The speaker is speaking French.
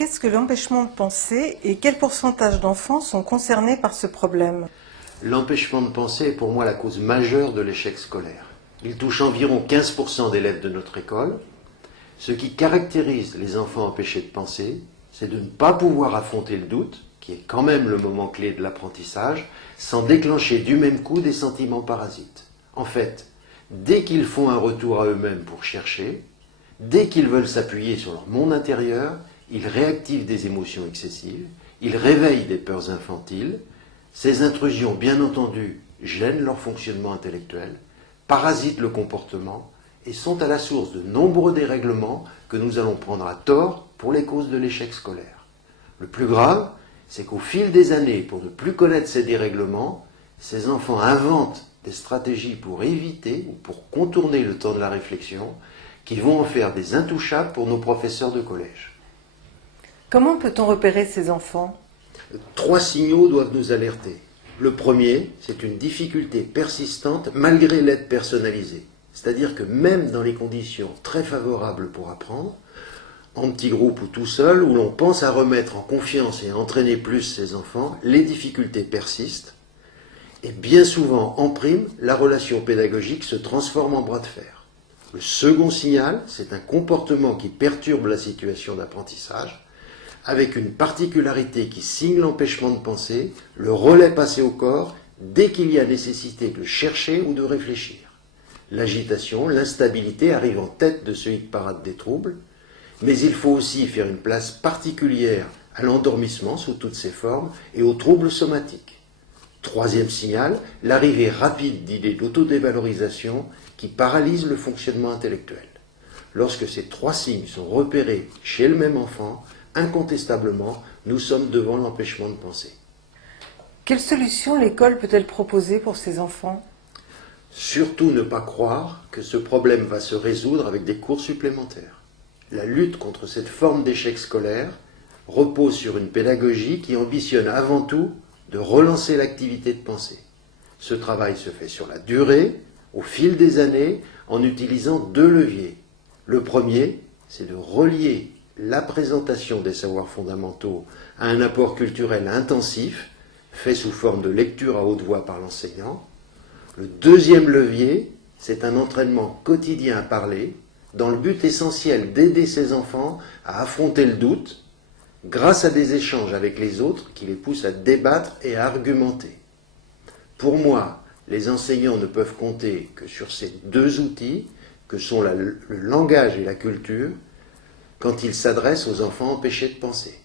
Qu'est-ce que l'empêchement de penser et quel pourcentage d'enfants sont concernés par ce problème? L'empêchement de penser est pour moi la cause majeure de l'échec scolaire. Il touche environ 15% d'élèves de notre école. Ce qui caractérise les enfants empêchés de penser, c'est de ne pas pouvoir affronter le doute, qui est quand même le moment clé de l'apprentissage, sans déclencher du même coup des sentiments parasites. En fait, dès qu'ils font un retour à eux-mêmes pour chercher, dès qu'ils veulent s'appuyer sur leur monde intérieur, ils réactivent des émotions excessives, ils réveillent des peurs infantiles. Ces intrusions, bien entendu, gênent leur fonctionnement intellectuel, parasitent le comportement et sont à la source de nombreux dérèglements que nous allons prendre à tort pour les causes de l'échec scolaire. Le plus grave, c'est qu'au fil des années, pour ne plus connaître ces dérèglements, ces enfants inventent des stratégies pour éviter ou pour contourner le temps de la réflexion qui vont en faire des intouchables pour nos professeurs de collège. Comment peut-on repérer ces enfants? 3 signaux doivent nous alerter. Le premier, c'est une difficulté persistante malgré l'aide personnalisée. C'est-à-dire que même dans les conditions très favorables pour apprendre, en petit groupe ou tout seul, où l'on pense à remettre en confiance et à entraîner plus ses enfants, les difficultés persistent et bien souvent, en prime, la relation pédagogique se transforme en bras de fer. Le second signal, c'est un comportement qui perturbe la situation d'apprentissage, avec une particularité qui signe l'empêchement de penser, le relais passé au corps dès qu'il y a nécessité de chercher ou de réfléchir. L'agitation, l'instabilité arrivent en tête de ce hit-parade des troubles, mais il faut aussi faire une place particulière à l'endormissement sous toutes ses formes et aux troubles somatiques. Troisième signal, l'arrivée rapide d'idées d'autodévalorisation qui paralysent le fonctionnement intellectuel. Lorsque ces 3 signes sont repérés chez le même enfant, incontestablement, nous sommes devant l'empêchement de penser. Quelle solution l'école peut-elle proposer pour ces enfants? Surtout ne pas croire que ce problème va se résoudre avec des cours supplémentaires. La lutte contre cette forme d'échec scolaire repose sur une pédagogie qui ambitionne avant tout de relancer l'activité de pensée. Ce travail se fait sur la durée, au fil des années, en utilisant 2 leviers. Le premier, c'est de relier la présentation des savoirs fondamentaux à un apport culturel intensif, fait sous forme de lecture à haute voix par l'enseignant. Le deuxième levier, c'est un entraînement quotidien à parler, dans le but essentiel d'aider ces enfants à affronter le doute, grâce à des échanges avec les autres qui les poussent à débattre et à argumenter. Pour moi, les enseignants ne peuvent compter que sur ces 2 outils, que sont le langage et la culture, quand ils s'adressent aux enfants empêchés de penser.